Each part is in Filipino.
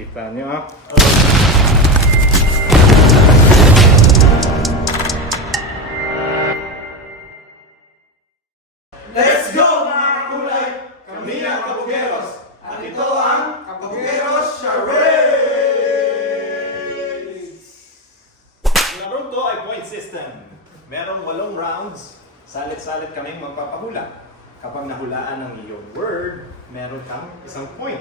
Kita nyo ha? Let's go mga kakulay! Kami ang Kabugeros! At ito ang Kabugeros Charades! Laro to ay point system. Merong 8 rounds. Salit-salit kaming magpapahula. Kapag nahulaan ng iyong word, meron kang 1 point.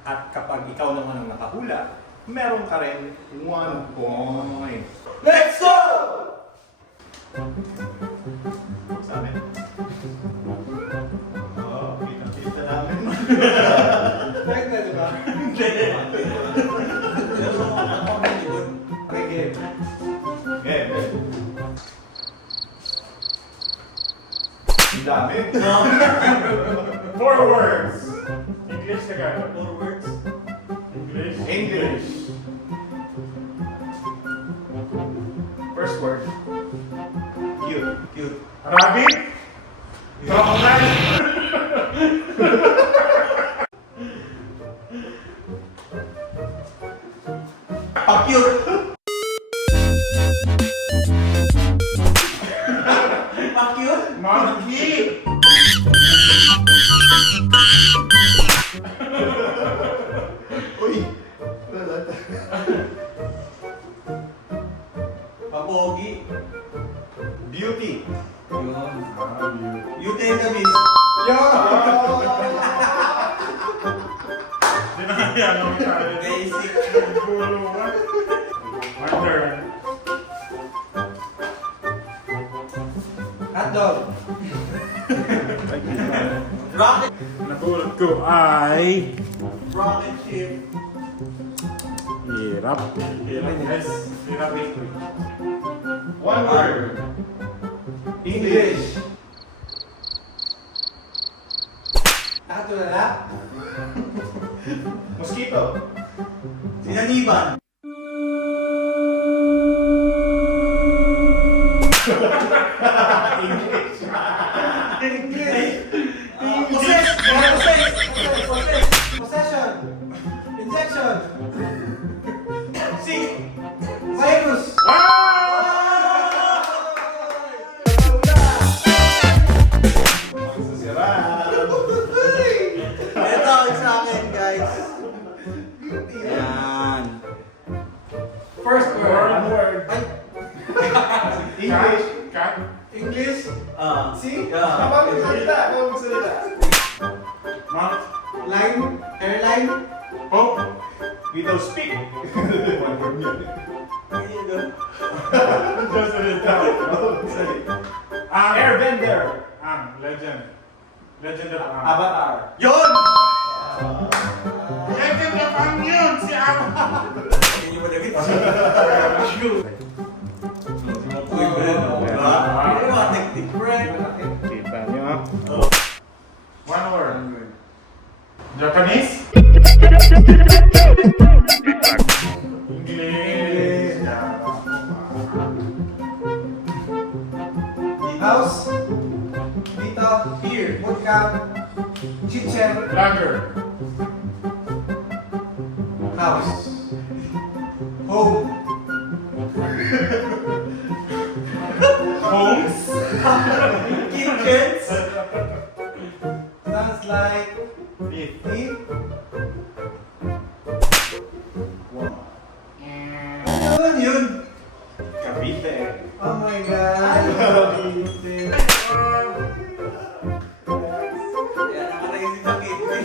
At kapag ikaw naman ang nakahula, meron ka rin 1 point. Let's go! Sa amin? Oo, kita namin. Like na, di ba? Okay, game. Game. Ang dami. 4 words. English na gano'n. 4 words. English. First word. Cute. Cute. Rabbit? Crocodile? Pa-cute! Pa-cute? Monkey? Uy! Wala. Pa-pogi. Beauty. Yun. Eutenamis. Di na kaya naman tayo. Basic. Guluhan. My turn. Hotdog. Rocket. Napulot ko ay... Rocket ship. Hirap. Yes. Hirap ito. 1 word. English. Ito na lang. Mosquito. Sinaniban. English. English. Possession. Injection. Sick. Virus. Ito ang sa akin, guys. Ayan. First word. 1 word. Ay, English. Cat. English. See? Tama mo salita. Tama mo salita. Mount. Line. Hairline. Hope. We don't speak. 1 word yun. Just a little. Ang. Airbender. Ang. Legend. Legend of Ang. Avatar. Yun! Legend of Ang yun! Si Ang. Hindi nyo malagit. Shoot. Uy, Bren. Diba? Hindi mga teknik, Bren. Kita nyo ha? 1 word. Japanese? English. House. Dito. Here. Bootcamp. Kitchen. Lager. House. Home. Homes? Kitchens. Sounds like Beef. beef. Ano yun? Cavite. Oh my God. Cavite. Yan, nakaraisip sa kitchen.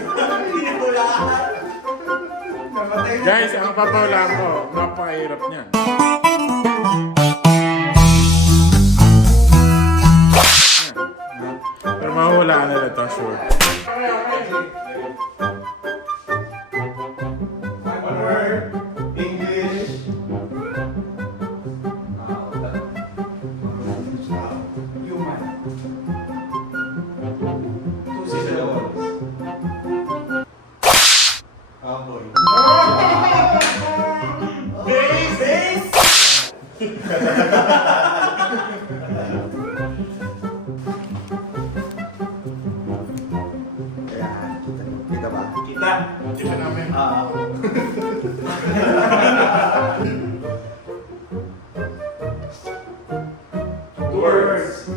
Hindi ko lahat. Namatay na. Guys, ang papawala ko, napakahirap niyan. Pero mahuhulaan nila ito, sure. 1 word. English. Human. 2 syllables. Cowboy. Base! Ayan, kita ba? Kita. Kita namin. Oo.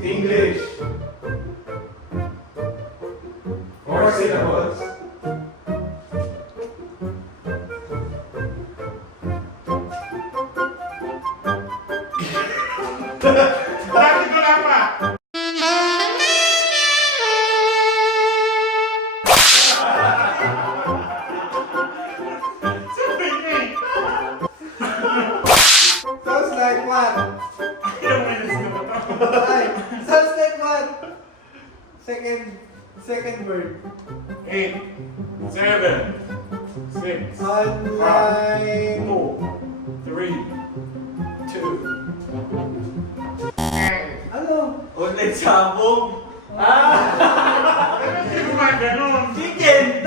English. 4 syllables. Bakit wala pa? Sabay na eh. Sounds like what? Ilang minutes na ba to? Ay, sounds like what? Second word. 8, 7, 6, Unlike... 4, 3, 2, Ano? Online sabong. Ano yung mga ganon? Chicken.